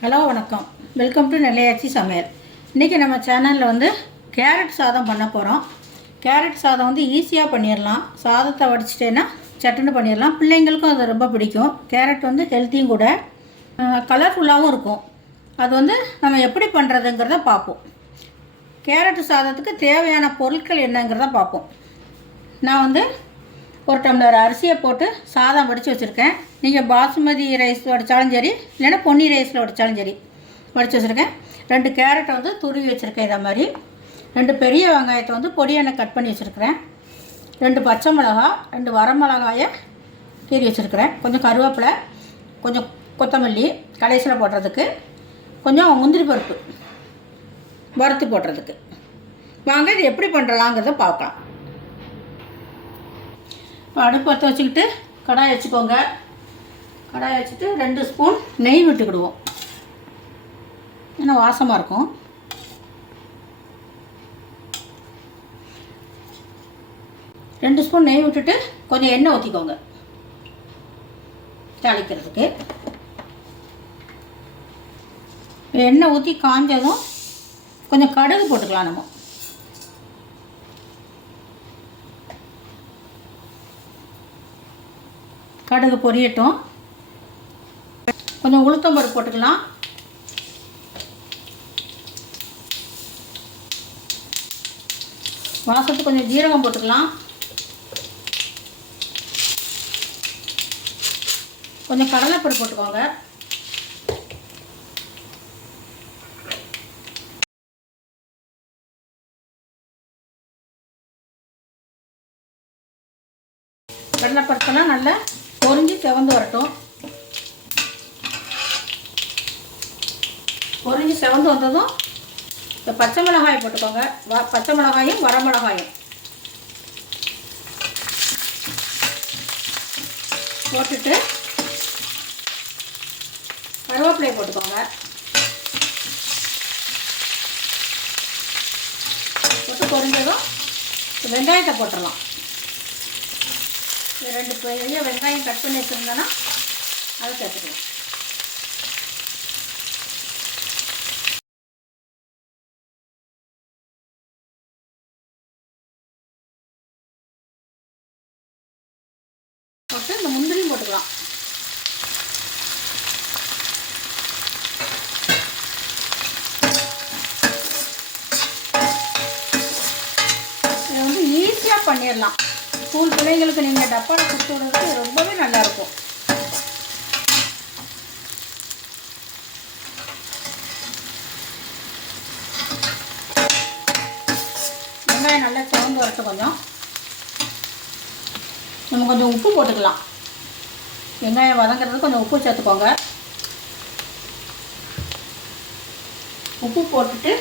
Hello வணக்கம். Welcome to நெல்லையாச்சி சமையல். இன்றைக்கி நம்ம சேனலில் வந்து கேரட் சாதம் பண்ண போகிறோம். கேரட் சாதம் வந்து ஈஸியாக பண்ணிடலாம். சாதத்தை வடிச்சிட்டேன்னா சட்டுன்னு பண்ணிடலாம். பிள்ளைங்களுக்கும் அது ரொம்ப பிடிக்கும். கேரட் வந்து ஹெல்த்தியும் கூட, கலர்ஃபுல்லாகவும் இருக்கும். அது வந்து நம்ம எப்படி பண்ணுறதுங்கிறத பார்ப்போம். கேரட் சாதத்துக்கு தேவையான பொருட்கள் என்னங்கிறத பார்ப்போம். நான் வந்து ஒரு டம்ளர் அரிசியை போட்டு சாதம் வடித்து வச்சுருக்கேன். நீங்கள் பாசுமதி ரைஸ் வடித்தாலும் சரி, இல்லைன்னா பொன்னி ரைஸில் வடித்தாலும் சரி வடித்து வச்சுருக்கேன். 2 கேரட்டை வந்து துருவி வச்சுருக்கேன். இதை மாதிரி 2 பெரிய வெங்காயத்தை வந்து பொடியான கட் பண்ணி வச்சுருக்கிறேன். 2 பச்சை மிளகா, 2 வரமிளகாயை கீறி வச்சுருக்கிறேன். கொஞ்சம் கருவேப்பிலை, கொஞ்சம் கொத்தமல்லி கடைசியில் போடுறதுக்கு, கொஞ்சம் முந்திரி பருப்பு வறுத்து போடுறதுக்கு. வாங்க இது எப்படி பண்ணுறலாங்கிறத பார்க்கலாம். இப்போ அடுப்பு பற்ற வச்சுக்கிட்டு கடாய் வச்சுக்கோங்க. கடாய் வச்சுட்டு 2 ஸ்பூன் நெய் விட்டுக்கிடுவோம். ஏன்னா வாசமாக இருக்கும். ரெண்டு ஸ்பூன் நெய் விட்டுட்டு கொஞ்சம் எண்ணெய் ஊற்றிக்கோங்க தாளிக்கிறதுக்கு. எண்ணெய் ஊற்றி காஞ்சதும் கொஞ்சம் கடுகு போட்டுக்கலாம். நம்ம கடுகு பொரியட்டும். கொஞ்சம் உளுத்தம்பருப்பு போட்டுக்கலாம். வாசத்துக்கு கொஞ்சம் ஜீரகம் போட்டுக்கலாம். கொஞ்சம் கடலைப்பருப்பு போட்டுக்கோங்க. கடலைப்பருப்பெல்லாம் நல்லா பொரிஞ்சு செவந்து வரட்டும். பொரிஞ்சு செவந்து வந்ததும் இந்த பச்சை மிளகாயை போட்டுக்கோங்க. பச்சை மிளகாயும் வரமிளகாயும் போட்டுட்டு கருவேப்பிலையை போட்டுக்கோங்க. போட்டு பொரிஞ்சதும் வெங்காயத்தை போட்டுடலாம். 2 பெரிய வெங்காயம் கட் பண்ணி வச்சுருந்தோன்னா அதை சேர்த்துக்கலாம். போட்டு இந்த முந்திரியும் போட்டுக்கலாம். இதை வந்து ஈஸியாக பண்ணிடலாம். ஸ்கூல் பிள்ளைங்களுக்கு நீங்கள் டப்பாவில் கொடுத்து விடுறது ரொம்பவே நல்லாயிருக்கும். வெங்காயம் நல்லா சிவந்து வரட்டும். நம்ம கொஞ்சம் உப்பு போட்டுக்கலாம். வெங்காயம் வதங்கிறதுக்கு கொஞ்சம் உப்பு சேர்த்துக்கோங்க. உப்பு போட்டுட்டு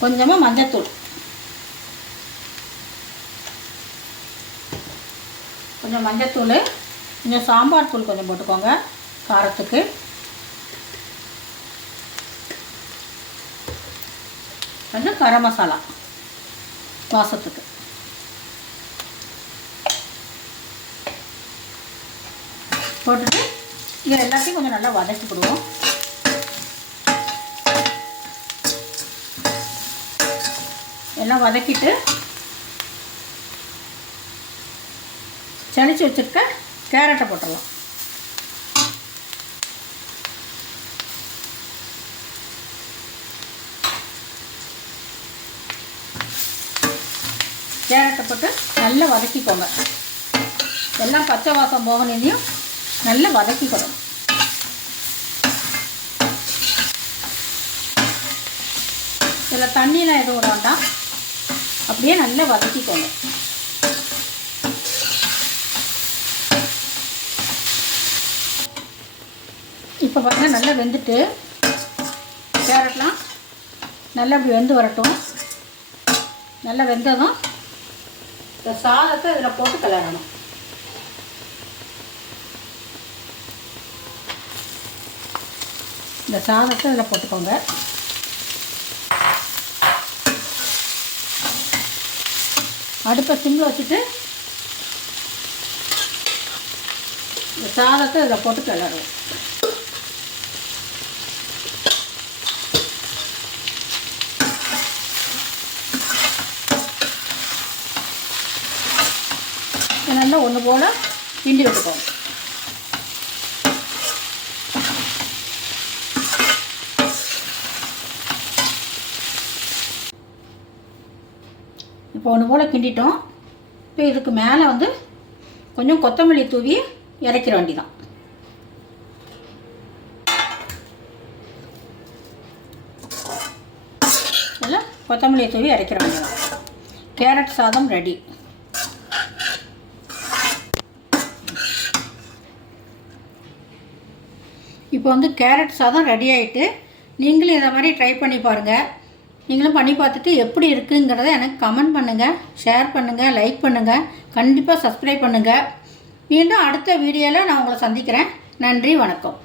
கொஞ்சமாக மஞ்சத்தூள், கொஞ்சம் மஞ்சத்தூள், கொஞ்சம் சாம்பார் தூள் கொஞ்சம் போட்டுக்கோங்க காரத்துக்கு. கொஞ்சம் கரம் மசாலா வாசத்துக்கு. போட்டுட்டு இது எல்லாத்தையும் கொஞ்சம் நல்லா வதக்கிவிடுவோம். எல்லாம் வதக்கிட்டு சளிச்சு வச்சுருக்க கேரட்டை போட்டுடலாம். கேரட்டை போட்டு நல்லா வதக்கிக்கோங்க. எல்லாம் பச்சை வாசம் போகணும். நல்லா வதக்கிக்கணும். இதில் தண்ணியெலாம் எதுவும் விட வேண்டாம். அப்படியே நல்லா வதக்கிக்கோங்க. இப்போ பார்த்தீங்கன்னா நல்லா வெந்துட்டு கேரட்லாம் நல்லா இப்படி வெந்து வரட்டும். நல்லா வெந்ததும் இந்த சாதத்தை இதில் போட்டு கலரணும். இந்த சாதத்தை இதில் போட்டுக்கோங்க. அடுப்பை சிம்மில் வச்சுட்டு இந்த சாதத்தை இதில் போட்டு கிளறுவோம். நல்லா ஒன்று போல் கிண்டி விட்டுக்கோங்க. இப்போ ஒன்று போல் கிண்டிட்டோம். இப்போ இதுக்கு மேலே வந்து கொஞ்சம் கொத்தமல்லி தூவி இறக்கிற வேண்டிதான். இதில் கொத்தமல்லி தூவி இறக்கிற வேண்டியதான். கேரட் சாதம் ரெடி. இப்போ வந்து கேரட் சாதம் ரெடி ஆகிட்டு, நீங்களும் இதை மாதிரி ட்ரை பண்ணி பாருங்கள். நீங்களும் பண்ணி பார்த்துட்டு எப்படி இருக்குங்கிறத எனக்கு கமெண்ட் பண்ணுங்கள், ஷேர் பண்ணுங்கள், லைக் பண்ணுங்கள், கண்டிப்பாக சப்ஸ்கிரைப் பண்ணுங்கள். மீண்டும் அடுத்த வீடியோவில் நான் உங்களை சந்திக்கிறேன். நன்றி, வணக்கம்.